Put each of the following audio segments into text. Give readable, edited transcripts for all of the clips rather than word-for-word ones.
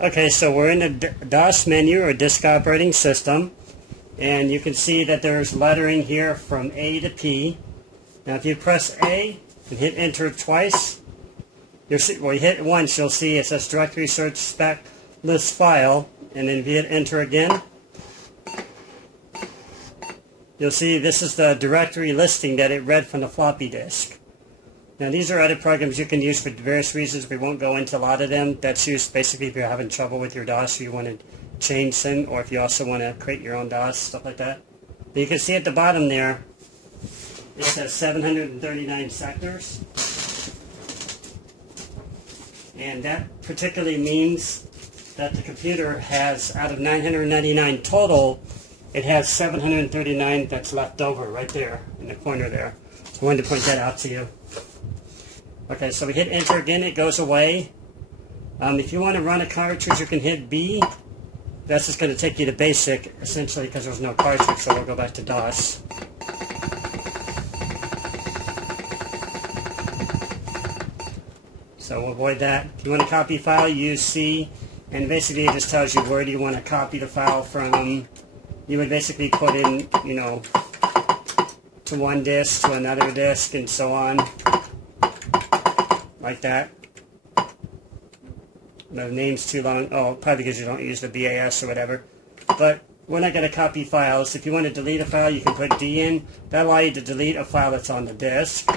Okay, so we're in the DOS menu, or Disk Operating System, and you can see that there's lettering here from A to P. Now if you press A and hit enter twice, you'll see, well, you hit it once, you'll see it says directory search spec list file, and then if you hit enter again, you'll see this is the directory listing that it read from the floppy disk. Now these are other programs you can use for various reasons. We won't go into a lot of them. That's used basically if you're having trouble with your DOS, or you want to change them, or if you also want to create your own DOS, stuff like that. But you can see at the bottom there, it says 739 sectors. And that particularly means that the computer has, out of 999 total, it has 739 that's left over right there in the corner there. So I wanted to point that out to you. Okay, so we hit enter again, it goes away. If you want to run a cartridge, you can hit B. That's just going to take you to BASIC, essentially, because there's no cartridge, so we'll go back to DOS. So we'll avoid that. If you want to copy file, use C, and basically it just tells you where do you want to copy the file from. You would basically put in, you know, to one disk, to another disk, and so on. Like that. The name's too long. Oh, probably because you don't use the BAS or whatever. But we're not going to copy files. If you want to delete a file, you can put D in. That'll allow you to delete a file that's on the disk.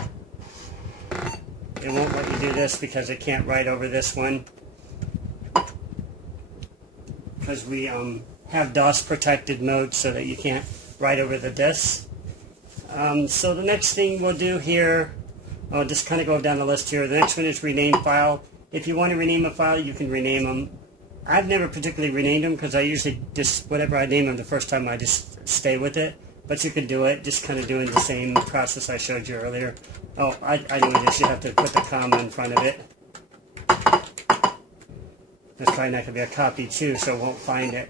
It won't let you do this because it can't write over this one. Because we have DOS protected mode so that you can't write over the disk. So the next thing we'll do here, I'll just kind of go down the list here. The next one is rename file. If you want to rename a file, you can rename them. I've never particularly renamed them because I usually just, whatever I name them the first time, I just stay with it. But you can do it, just kind of doing the same process I showed you earlier. Oh, I know this. You have to put the comma in front of it. That's probably not going to be a copy too, so it won't find it.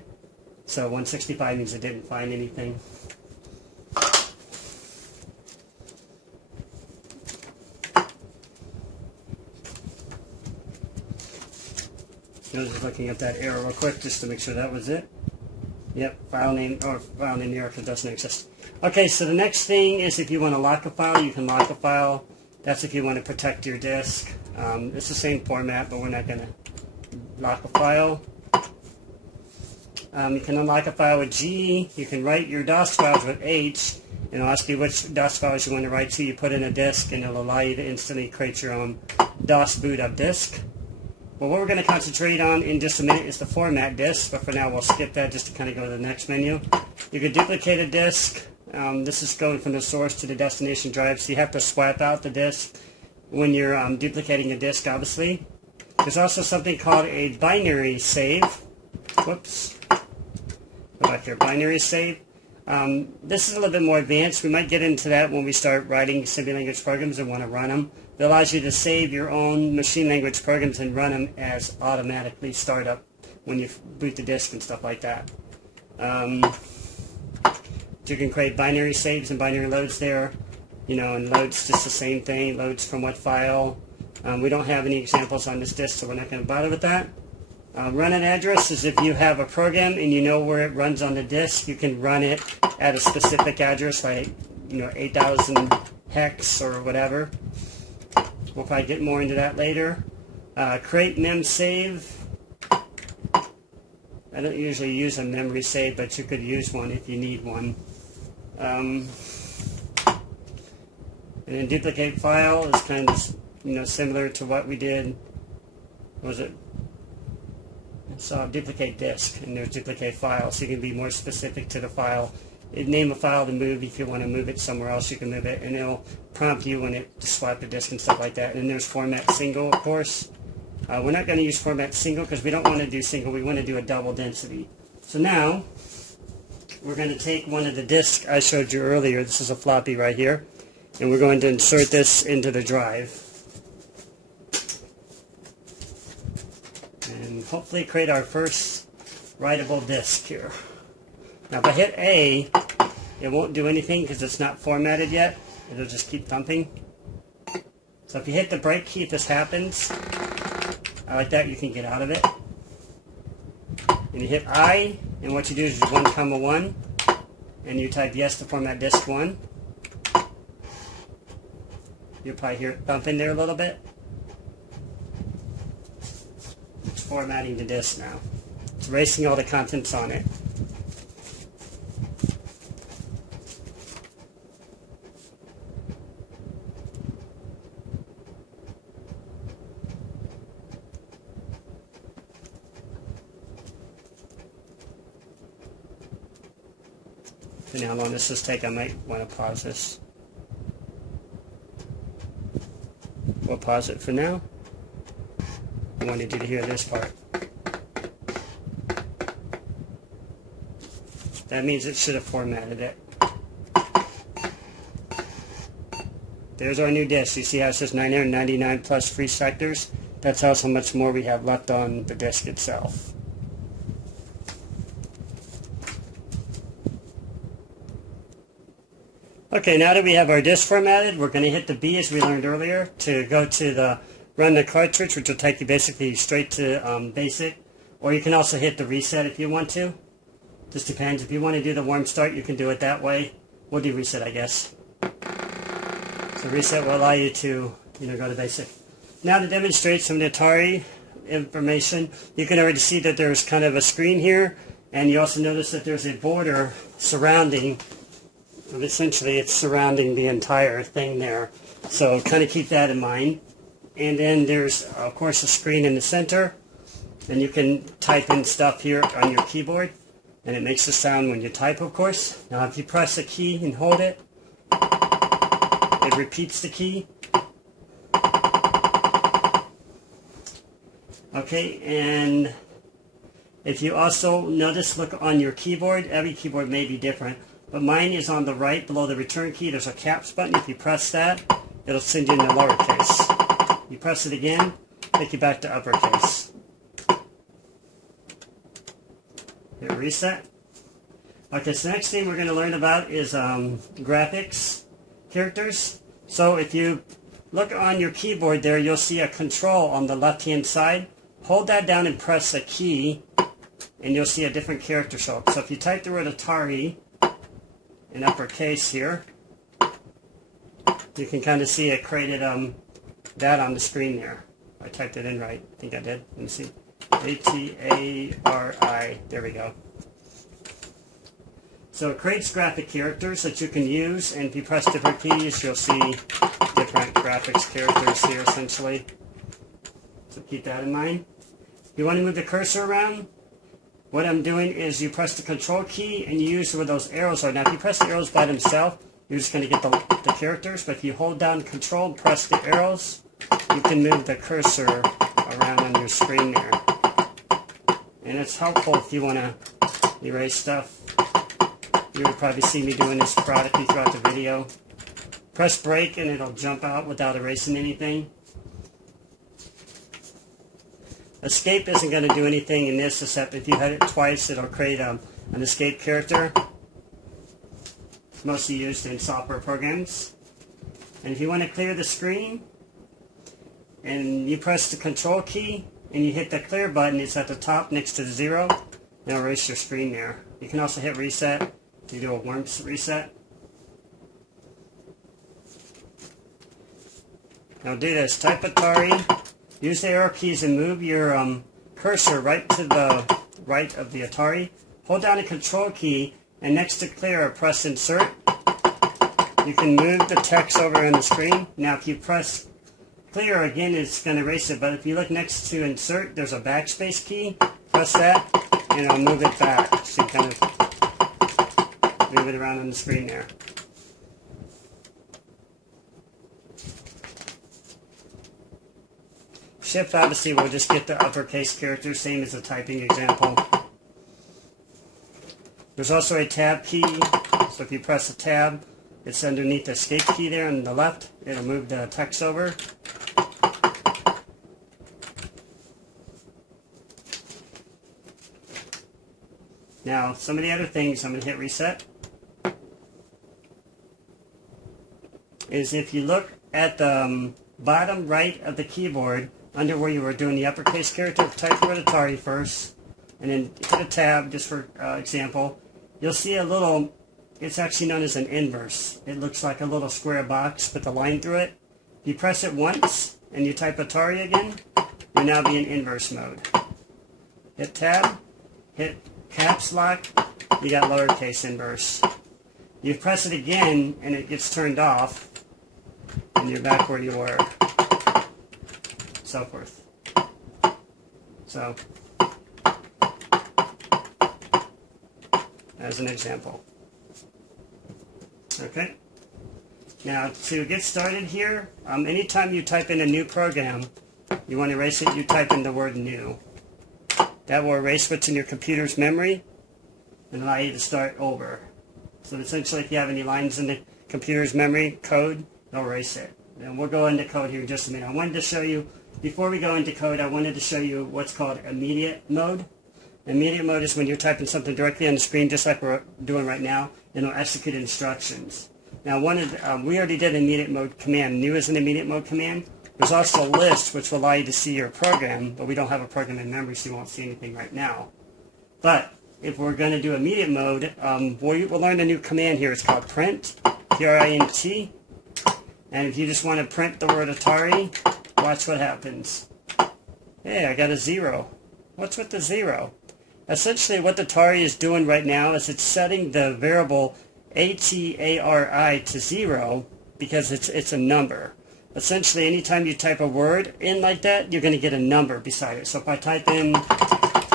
So 165 means it didn't find anything. I was just looking at that error real quick just to make sure that was it. Yep, file name error because it doesn't exist. Okay, so the next thing is if you want to lock a file, you can lock a file. That's if you want to protect your disk. It's the same format, but we're not going to lock a file. You can unlock a file with G. You can write your DOS files with H, and it'll ask you which DOS files you want to write to. You put in a disk, and it'll allow you to instantly create your own DOS boot up disk. Well, what we're going to concentrate on in just a minute is the format disk, but for now we'll skip that just to kind of go to the next menu. You can duplicate a disk. This is going from the source to the destination drive, so you have to swap out the disk when you're duplicating a disk, obviously. There's also something called a binary save. Whoops. Go back here, binary save. This is a little bit more advanced. We might get into that when we start writing semi-language programs and want to run them. It allows you to save your own machine language programs and run them as automatically startup when you boot the disk and stuff like that. You can create binary saves and binary loads there. You know, and loads just the same thing. Loads from what file. We don't have any examples on this disk, so we're not going to bother with that. Run an address is if you have a program and you know where it runs on the disk, you can run it at a specific address, like 8,000 hex or whatever. We'll probably get more into that later. Create mem save. I don't usually use a memory save, but you could use one if you need one. And then duplicate file is kind of similar to what we did. What was it? So duplicate disk, and there's duplicate file, so you can be more specific to the file. Name a file to move. If you want to move it somewhere else, you can move it, and it'll prompt you when it to swap the disk and stuff like that. And then there's format single, of course. We're not going to use format single because we don't want to do single. We want to do a double density. So now we're going to take one of the disks I showed you earlier. This is a floppy right here, and we're going to insert this into the drive. And hopefully create our first writable disk here. Now if I hit A, it won't do anything because it's not formatted yet. It'll just keep thumping. So if you hit the break key, if this happens, like that, you can get out of it. and you hit I, and what you do is 1, 1, and you type yes to format disk 1. You'll probably hear it bumping there a little bit. It's formatting the disk now. It's erasing all the contents on it. Depending on how long this will take, I might want to pause this. We'll pause it for now. I wanted you to hear this part. That means it should have formatted it. There's our new disk. You see how it says 999 plus free sectors? That tells how much more we have left on the disk itself. Okay, now that we have our disk formatted, we're going to hit the B as we learned earlier to go to the run the cartridge, which will take you basically straight to Basic. Or you can also hit the reset if you want to. Just depends. If you want to do the warm start, you can do it that way. We'll do reset, I guess. So reset will allow you to, go to Basic. Now to demonstrate some of the Atari information, you can already see that there's kind of a screen here, and you also notice that there's a border surrounding. Essentially, it's surrounding the entire thing there. So kind of keep that in mind. And then there's, of course, a screen in the center. And you can type in stuff here on your keyboard. And it makes a sound when you type, of course. Now, if you press a key and hold it, it repeats the key. Okay, and if you also notice, look on your keyboard. Every keyboard may be different. But mine is on the right below the return key. There's a caps button. If you press that, it'll send you into lowercase. You press it again, take you back to uppercase. Hit reset. Okay, so the next thing we're going to learn about is graphics characters. So if you look on your keyboard there, you'll see a control on the left-hand side. Hold that down and press a key, and you'll see a different character show up. So if you type the word Atari in uppercase here, you can kind of see it created that on the screen there. I typed it in right. I think I did. Let me see. A-T-A-R-I. There we go. So it creates graphic characters that you can use, and if you press different keys, you'll see different graphics characters here, essentially. So keep that in mind. If you want to move the cursor around, what I'm doing is you press the control key and you use where those arrows are. Now if you press the arrows by themselves, you're just going to get the characters, but if you hold down control and press the arrows, you can move the cursor around on your screen there. And it's helpful if you want to erase stuff. You will probably see me doing this sporadically throughout the video. Press break and it'll jump out without erasing anything. Escape isn't going to do anything in this, except if you hit it twice, it'll create an escape character. It's mostly used in software programs. And if you want to clear the screen, and you press the control key, and you hit the clear button, it's at the top next to the 0, and it'll erase your screen there. You can also hit reset to do a warm reset. Now do this, type Atari. Use the arrow keys and move your cursor right to the right of the Atari. Hold down the control key and next to clear, press insert. You can move the text over on the screen. Now if you press clear again, it's going to erase it, but if you look next to insert, there's a backspace key. Press that and it'll move it back. So you kind of move it around on the screen there. Shift obviously will just get the uppercase characters, same as the typing example. There's also a tab key, so if you press a tab, it's underneath the escape key there on the left. It'll move the text over. Now, some of the other things, I'm going to hit reset, is if you look at the bottom right of the keyboard, under where you were doing the uppercase character, type the word Atari first, and then hit a tab just for example, you'll see a little, it's actually known as an inverse. It looks like a little square box with a line through it. If you press it once and you type Atari again, you'll now be in inverse mode. Hit tab, hit caps lock, you got lowercase inverse. You press it again and it gets turned off, and you're back where you were. So forth. So, as an example. Okay. Now, to get started here, anytime you type in a new program, you want to erase it, you type in the word new. That will erase what's in your computer's memory and allow you to start over. So essentially, if you have any lines in the computer's memory code, it'll erase it. And we'll go into code here in just a minute. I wanted to show you, before we go into code, I wanted to show you what's called immediate mode. Immediate mode is when you're typing something directly on the screen, just like we're doing right now, and it'll execute instructions. Now, we already did an immediate mode command. New is an immediate mode command. There's also a list, which will allow you to see your program, but we don't have a program in memory, so you won't see anything right now. But if we're going to do immediate mode, we'll learn a new command here. It's called print, P-R-I-N-T. And if you just want to print the word Atari, watch what happens. Hey, I got a 0. What's with the 0? Essentially, what the Atari is doing right now is it's setting the variable ATARI to 0 because it's a number. Essentially, anytime you type a word in like that, you're going to get a number beside it. So if I type in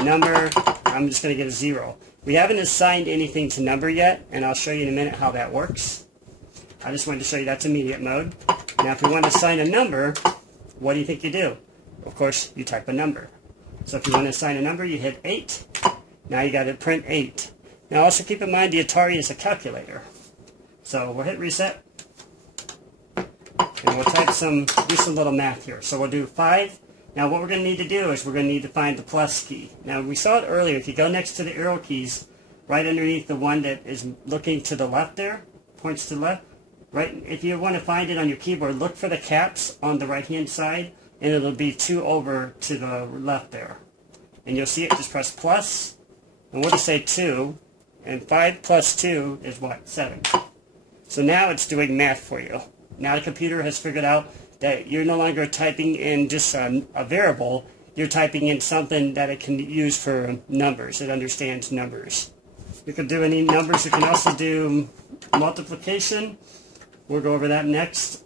number, I'm just going to get a 0. We haven't assigned anything to number yet, and I'll show you in a minute how that works. I just wanted to show you that's immediate mode. Now, if you want to assign a number, what do you think you do? Of course, you type a number. So if you want to assign a number, you hit 8. Now you got to print 8. Now also keep in mind the Atari is a calculator. So we'll hit reset. And we'll do some little math here. So we'll do 5. Now what we're going to need to do is we're going to need to find the plus key. Now we saw it earlier. If you go next to the arrow keys, right underneath the one that is looking to the left there, points to the left, right, if you want to find it on your keyboard, look for the caps on the right-hand side, and it'll be 2 over to the left there. And you'll see it, just press plus, and we'll just say 2, and 5 plus 2 is what? 7. So now it's doing math for you. Now the computer has figured out that you're no longer typing in just a variable, you're typing in something that it can use for numbers. It understands numbers. You can do any numbers. You can also do multiplication. We'll go over that next.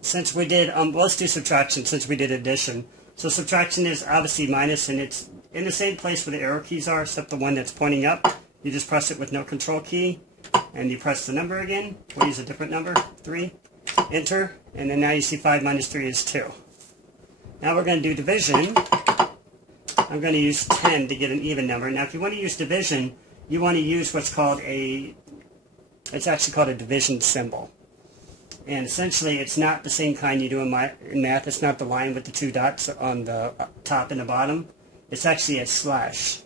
Since we did, let's do subtraction since we did addition. So subtraction is obviously minus, and it's in the same place where the arrow keys are, except the one that's pointing up. You just press it with no control key, and you press the number again. We'll use a different number, 3. Enter, and then now you see 5 minus 3 is 2. Now we're going to do division. I'm going to use 10 to get an even number. Now if you want to use division, you want to use what's called it's actually called a division symbol. And essentially it's not the same kind you do in math. It's not the line with the 2 dots on the top and the bottom. It's actually a slash.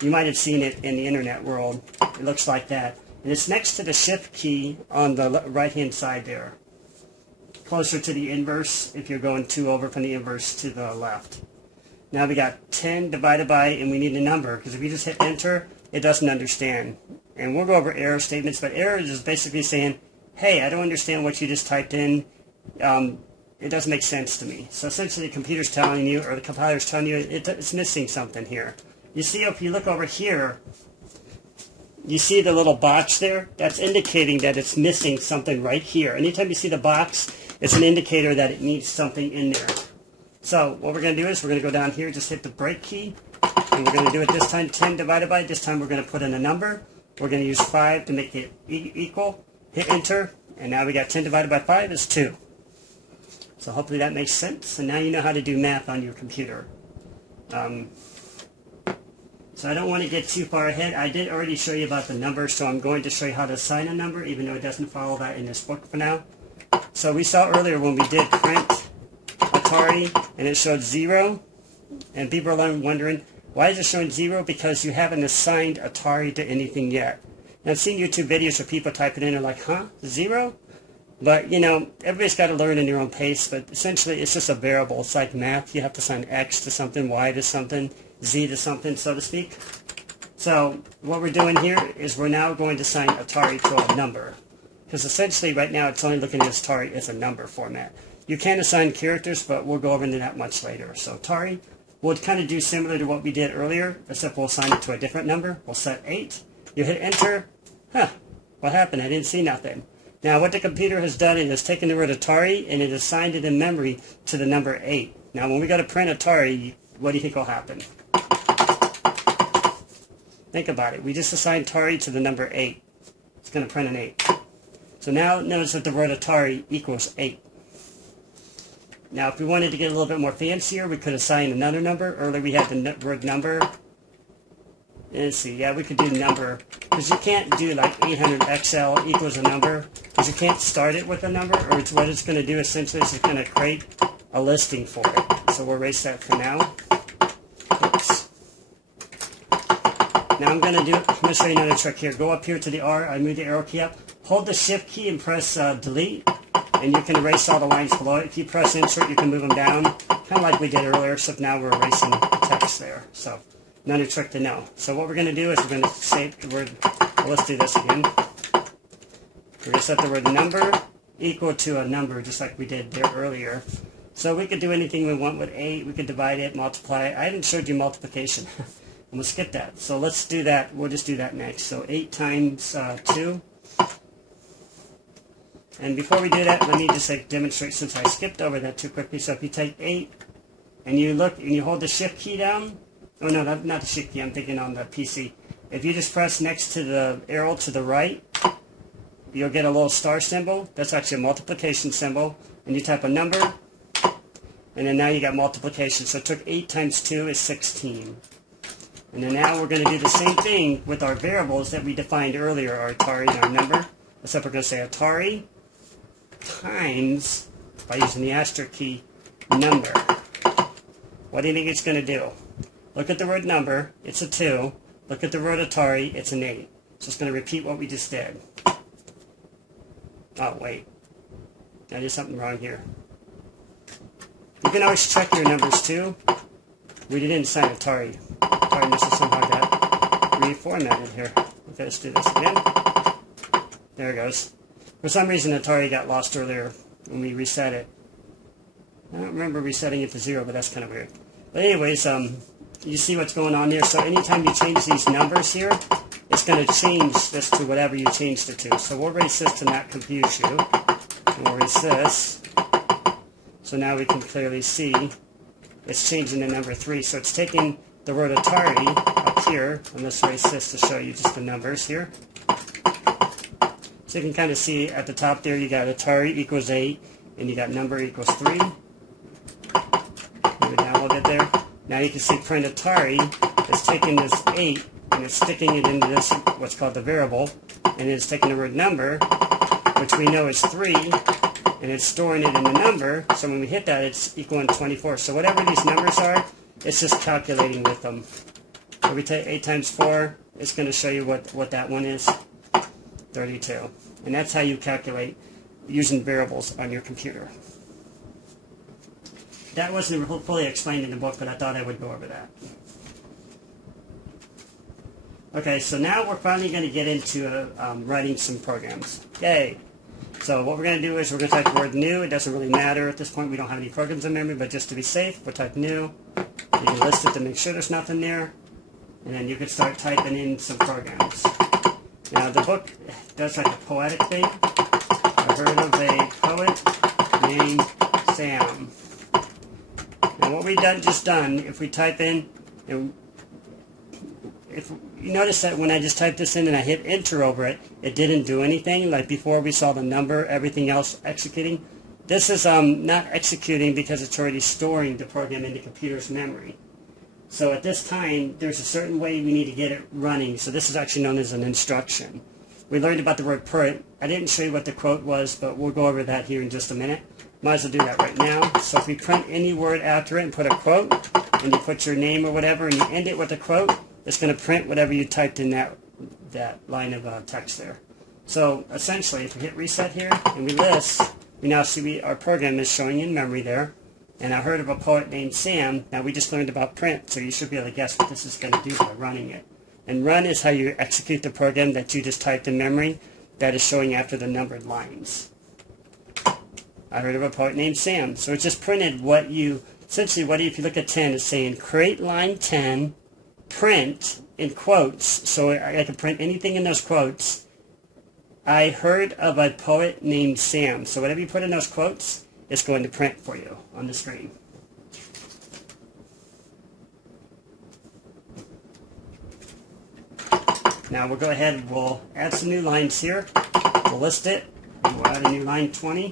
You might have seen it in the internet world. It looks like that. And it's next to the shift key on the right-hand side there. Closer to the inverse if you're going 2 over from the inverse to the left. Now we got 10 divided by, and we need a number, because if you just hit enter, it doesn't understand. And we'll go over error statements, but error is basically saying, hey, I don't understand what you just typed in. It doesn't make sense to me. So essentially the computer's telling you, or the compiler's telling you, it's missing something here. You see, if you look over here, you see the little box there? That's indicating that it's missing something right here. Anytime you see the box, it's an indicator that it needs something in there. So what we're going to do is we're going to go down here, just hit the break key, and we're going to do it this time, 10 divided by. This time we're going to put in a number. We're going to use 5 to make it equal. Hit enter, and now we got 10 divided by 5 is 2. So hopefully that makes sense. And now you know how to do math on your computer. So I don't want to get too far ahead. I did already show you about the number, so I'm going to show you how to assign a number, even though it doesn't follow that in this book for now. So we saw earlier when we did print Atari, and it showed 0. And people are wondering, why is it showing 0? Because you haven't assigned Atari to anything yet. And I've seen YouTube videos where people type it in and are like, huh, 0? But, you know, everybody's got to learn in their own pace, but essentially it's just a variable. It's like math. You have to assign X to something, Y to something. Z to something, so to speak. So what we're doing here is we're now going to assign Atari to a number. Because essentially right now it's only looking at Atari as a number format. You can assign characters, but we'll go over into that much later. So Atari, we'll kind of do similar to what we did earlier, except we'll assign it to a different number. We'll set 8. You hit enter. What happened? I didn't see nothing. Now what the computer has done, it has taken the word Atari and it assigned it in memory to the number 8. Now when we go to print Atari, what do you think will happen? Think about it. We just assigned Atari to the number 8. It's going to print an 8. So now notice that the word Atari equals 8. Now if we wanted to get a little bit more fancier, we could assign another number. Earlier we had the word number. Let's see, yeah, we could do number. Because you can't do like 800XL equals a number. Because you can't start it with a number. Or it's what it's going to do essentially is it's going to create a listing for it. So we'll erase that for now. Oops. Now I'm going to show you another trick here. Go up here to the R. I move the arrow key up. Hold the shift key and press delete. And you can erase all the lines below it. If you press insert, you can move them down. Kind of like we did earlier, except now we're erasing the text there. So another trick to know. So what we're going to do is we're going to save the word, well, let's do this again. We're going to set the word number equal to a number, just like we did there earlier. So we could do anything we want with 8. We could divide it, multiply it. I haven't showed you multiplication. And we'll skip that. So let's do that. We'll just do that next. So 8 times 2. And before we do that, let me just demonstrate, since I skipped over that too quickly. So if you take 8 and you look and you hold the shift key down, oh no, not the shift key, I'm thinking on the PC. If you just press next to the arrow to the right, you'll get a little star symbol. That's actually a multiplication symbol. And you type a number, and then now you got multiplication. So it took 8 times 2 is 16. And then now we're going to do the same thing with our variables that we defined earlier, our Atari and our number. Except we're going to say Atari times, by using the asterisk key, number. What do you think it's going to do? Look at the word number, it's a 2. Look at the word Atari, it's an 8. So it's going to repeat what we just did. Oh, wait. I did something wrong here. You can always check your numbers too. We didn't assign Atari. Atari must have somehow got reformatted here. Okay, let's do this again. There it goes. For some reason, Atari got lost earlier when we reset it. I don't remember resetting it to 0, but that's kind of weird. But anyways, you see what's going on there. So anytime you change these numbers here, it's going to change this to whatever you changed it to. So we'll erase this to not confuse you. We'll erase this. So now we can clearly see it's changing to number 3. So it's taking the word Atari up here. And let's erase this to show you just the numbers here. So you can kind of see at the top there, you got Atari equals 8, and you got number equals 3. Maybe now we'll get there. Now you can see print Atari is taking this 8, and it's sticking it into this, what's called the variable, and it's taking the word number, which we know is 3, and it's storing it in the number, so when we hit that, it's equaling 24. So whatever these numbers are, it's just calculating with them. So we take 8 times 4, it's going to show you what that one is. 32. And that's how you calculate using variables on your computer. That wasn't fully explained in the book, but I thought I would go over that. Okay, so now we're finally going to get into writing some programs. Yay! So what we're going to do is we're going to type the word new. It doesn't really matter at this point. We don't have any programs in memory, but just to be safe, we'll type new. You can list it to make sure there's nothing there. And then you can start typing in some programs. Now the book does like a poetic thing. I heard of a poet named Sam. Now what we've just done, if we type in, if you notice that when I just typed this in and I hit enter over it, it didn't do anything. Like before we saw the number, everything else executing. This is not executing because it's already storing the program in the computer's memory. So at this time, there's a certain way we need to get it running. So this is actually known as an instruction. We learned about the word print. I didn't show you what the quote was, but we'll go over that here in just a minute. Might as well do that right now. So if we print any word after it and put a quote, and you put your name or whatever, and you end it with a quote, it's going to print whatever you typed in that line of text there. So essentially, if we hit reset here, and we list, we now see our program is showing in memory there. And I heard of a poet named Sam. Now we just learned about print, so you should be able to guess what this is going to do by running it. And run is how you execute the program that you just typed in memory that is showing after the numbered lines. I heard of a poet named Sam. So it just printed what you, essentially what if you look at 10, it's saying create line 10, print in quotes, so I can print anything in those quotes. I heard of a poet named Sam. So whatever you put in those quotes, it's going to print for you on the screen. Now we'll go ahead and we'll add some new lines here. We'll list it, and we'll add a new line 20.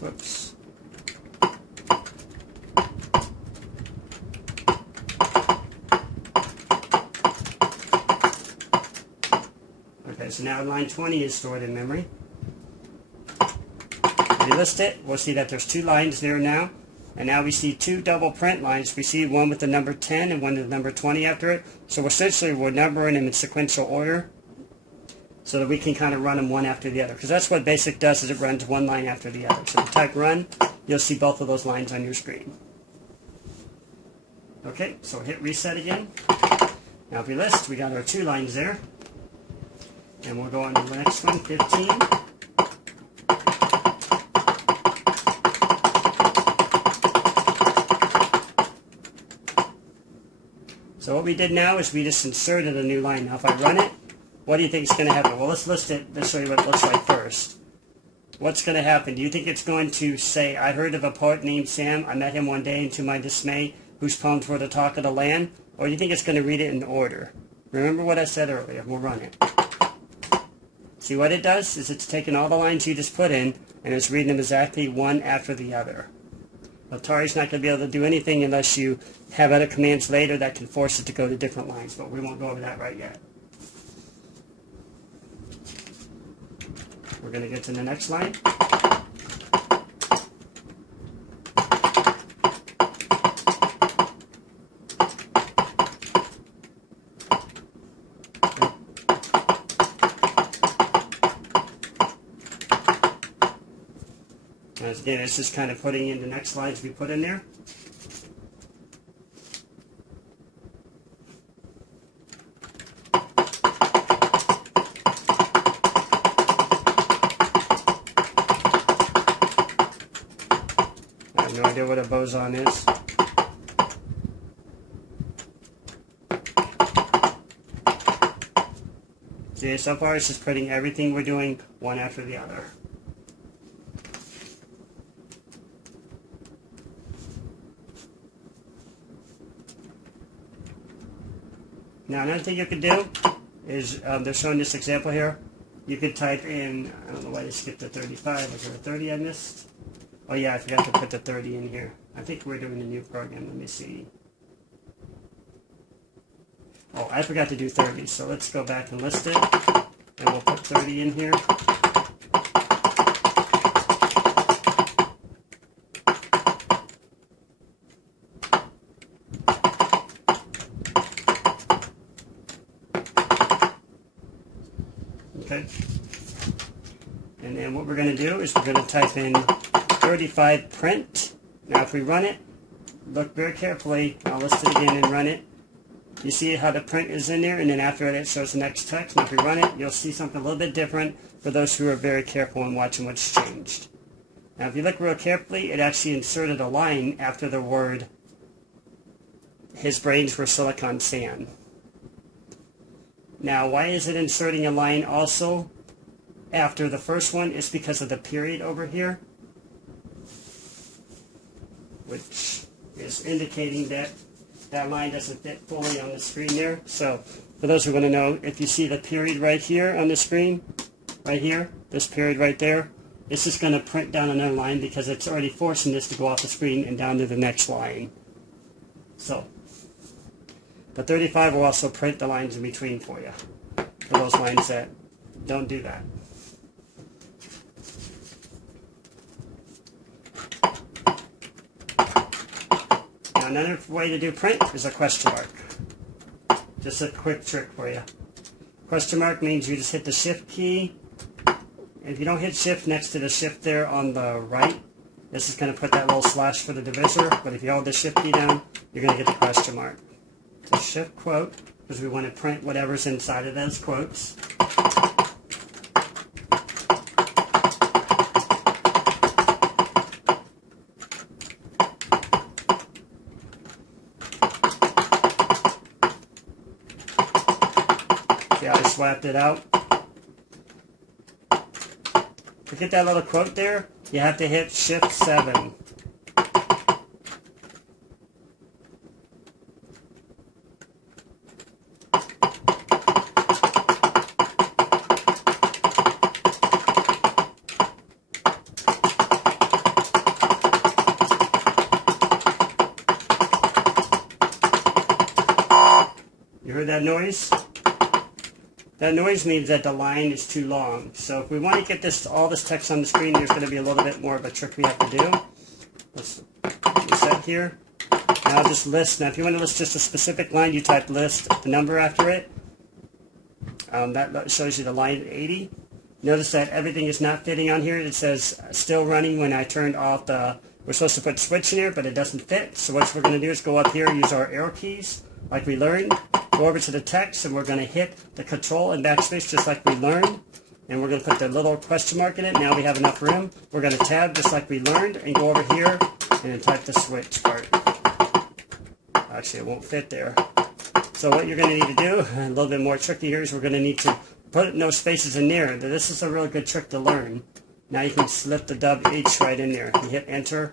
Whoops. Okay, so now line 20 is stored in memory. We list it, we'll see that there's two lines there now. And now we see two double print lines. We see one with the number 10 and one with the number 20 after it. So essentially we're numbering them in sequential order so that we can kind of run them one after the other. Because that's what Basic does, is it runs one line after the other. So if you type run, you'll see both of those lines on your screen. Okay, so hit reset again. Now if we list, we got our two lines there. And we'll go on to the next one, 15. So what we did now is we just inserted a new line. Now if I run it, what do you think is going to happen? Well, let's list it. Let's show you what it looks like first. What's going to happen? Do you think it's going to say, I heard of a poet named Sam, I met him one day, and to my dismay, whose poems were the talk of the land? Or do you think it's going to read it in order? Remember what I said earlier. We'll run it. See what it does is it's taking all the lines you just put in, and it's reading them exactly one after the other. Atari's not going to be able to do anything unless you have other commands later that can force it to go to different lines, but we won't go over that right yet. We're going to get to the next line. And again, it's just kind of putting in the next lines we put in there. I have no idea what a boson is. See, so far it's just putting everything we're doing one after the other. Now another thing you could do is, they're showing this example here. You could type in, I don't know why they skipped the 35, was there a 30 I missed? Oh yeah, I forgot to put the 30 in here. I think we're doing a new program, let me see. Oh, I forgot to do 30, so let's go back and list it, and we'll put 30 in here. Okay. And then what we're going to do is we're going to type in 35 print. Now if we run it, look very carefully. I'll list it again and run it. You see how the print is in there, and then after it shows the next text. Now if we run it, you'll see something a little bit different for those who are very careful in watching what's changed. Now if you look real carefully, it actually inserted a line after the word, his brains were silicon sand. Now, why is it inserting a line also after the first one? It's because of the period over here, which is indicating that that line doesn't fit fully on the screen there. So, for those who want to know, if you see the period right here on the screen, right here, this period right there, it's just going to print down another line because it's already forcing this to go off the screen and down to the next line. So, the 35 will also print the lines in between for you, for those lines that don't do that. Now another way to do print is a question mark. Just a quick trick for you. Question mark means you just hit the shift key. If you don't hit shift next to the shift there on the right, this is going to put that little slash for the divisor, but if you hold the shift key down, you're going to get the question mark. So shift quote, because we want to print whatever's inside of those quotes. See how I swapped it out? To get that little quote there, you have to hit shift 7. You heard that noise? That noise means that the line is too long. So if we want to get all this text on the screen, there's going to be a little bit more of a trick we have to do. Let's reset here. Now just list. Now if you want to list just a specific line, you type list, the number after it. That shows you the line 80. Notice that everything is not fitting on here. It says still running when I turned off the... We're supposed to put switch in here, but it doesn't fit. So what we're going to do is go up here, use our arrow keys, like we learned. Go over to the text, and we're going to hit the control and backspace just like we learned. And we're going to put the little question mark in it. Now we have enough room. We're going to tab just like we learned and go over here and then type the switch part. Actually, it won't fit there. So what you're going to need to do, a little bit more tricky here, is we're going to need to put no spaces in there. This is a real good trick to learn. Now you can slip the WH right in there. You hit enter.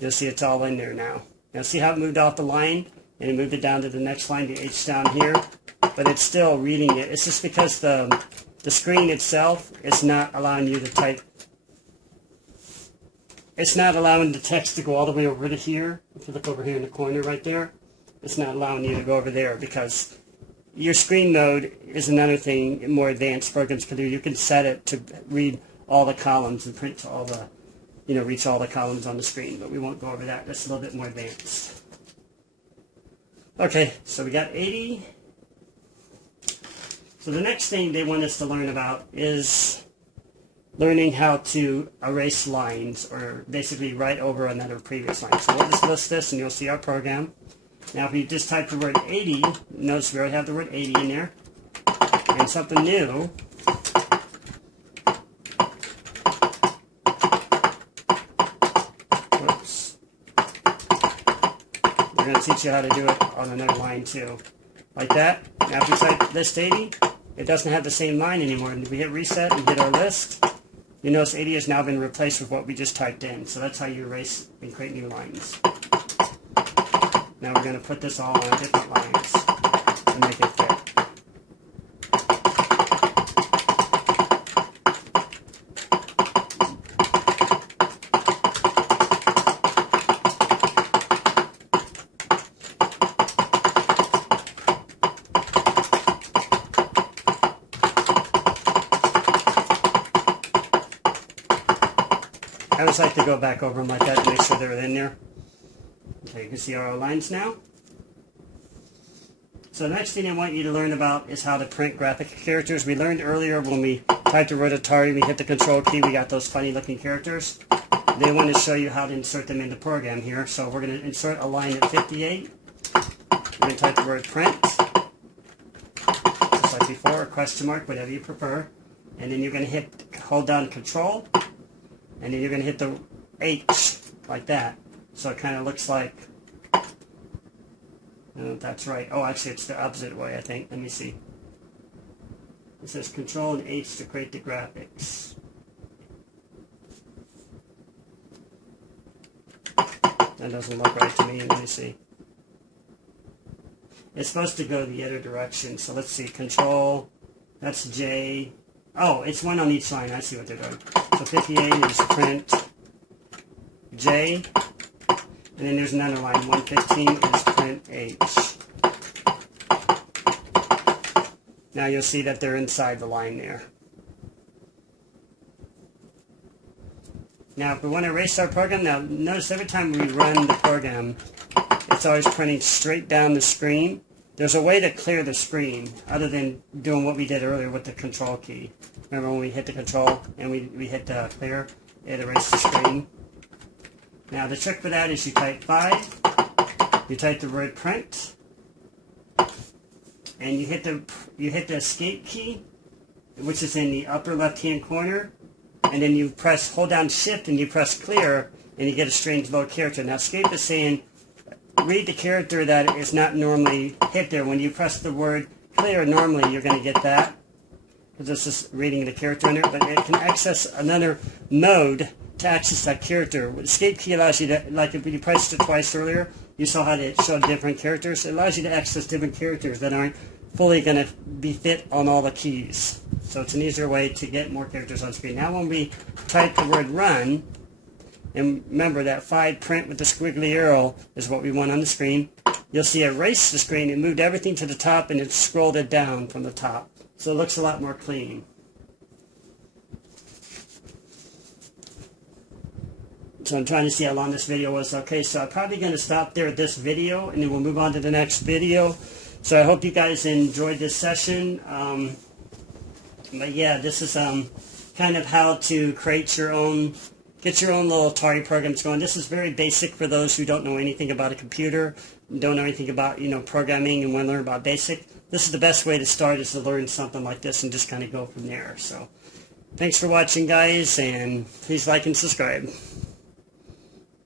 You'll see it's all in there now. Now see how it moved off the line? And it moved it down to the next line, the H down here, but it's still reading it. It's just because the screen itself is not allowing you to type. It's not allowing the text to go all the way over to here. If you look over here in the corner right there, it's not allowing you to go over there because your screen mode is another thing more advanced programs can do. You can set it to read all the columns and print all the, reach all the columns on the screen, but we won't go over that. That's a little bit more advanced. Okay, so we got 80. So the next thing they want us to learn about is learning how to erase lines, or basically write over another previous line. So we'll just list this and you'll see our program. Now if you just type the word 80, notice we already have the word 80 in there. And something new. We're going to teach you how to do it on another line too. Like that. Now if we type list 80, it doesn't have the same line anymore. And if we hit reset and hit our list, you notice 80 has now been replaced with what we just typed in. So that's how you erase and create new lines. Now we're going to put this all on different lines to make it fit. I just like to go back over them like that to make sure they're in there. Okay, you can see our lines now. So the next thing I want you to learn about is how to print graphic characters. We learned earlier when we typed the word Atari, we hit the control key, we got those funny looking characters. They want to show you how to insert them in the program here. So we're going to insert a line at 58. We're going to type the word print, just like before, or question mark, whatever you prefer. And then you're going to hold down control. And then you're going to hit the H like that. So it kind of looks like, I don't know if that's right. Oh, actually it's the opposite way, I think. Let me see. It says Control and H to create the graphics. That doesn't look right to me. Let me see. It's supposed to go the other direction. So let's see. Control, that's J. Oh, it's one on each line. I see what they're doing. So 58 is print J, and then there's another line. 115 is print H. Now you'll see that they're inside the line there. Now if we want to erase our program, now notice every time we run the program, it's always printing straight down the screen. there's a way to clear the screen other than doing what we did earlier with the control key. Remember when we hit the control and we hit the clear, it erased the screen. Now the trick for that is you type 5, you type the word print, and you hit the escape key, which is in the upper left hand corner, and then you hold down shift and you press clear, and you get a strange little character. Now escape is saying read the character that is not normally hit there. When you press the word clear, normally you're going to get that, because this is reading the character in there, but it can access another mode to access that character. Escape key allows you to, like if you pressed it twice earlier, you saw how it showed different characters. It allows you to access different characters that aren't fully going to be fit on all the keys. So it's an easier way to get more characters on screen. Now when we type the word run, and remember that 5 print with the squiggly arrow is what we want on the screen, you'll see erase the screen. It moved everything to the top and it scrolled it down from the top. So it looks a lot more clean. So I'm trying to see how long this video was. Okay, so I'm probably going to stop there at this video and then we'll move on to the next video. So I hope you guys enjoyed this session. But yeah, this is kind of how to create your own, get your own little Atari programs going. This is very basic for those who don't know anything about a computer, don't know anything about, programming and want to learn about BASIC. This is the best way to start, is to learn something like this and just kind of go from there. So thanks for watching, guys, and please like and subscribe.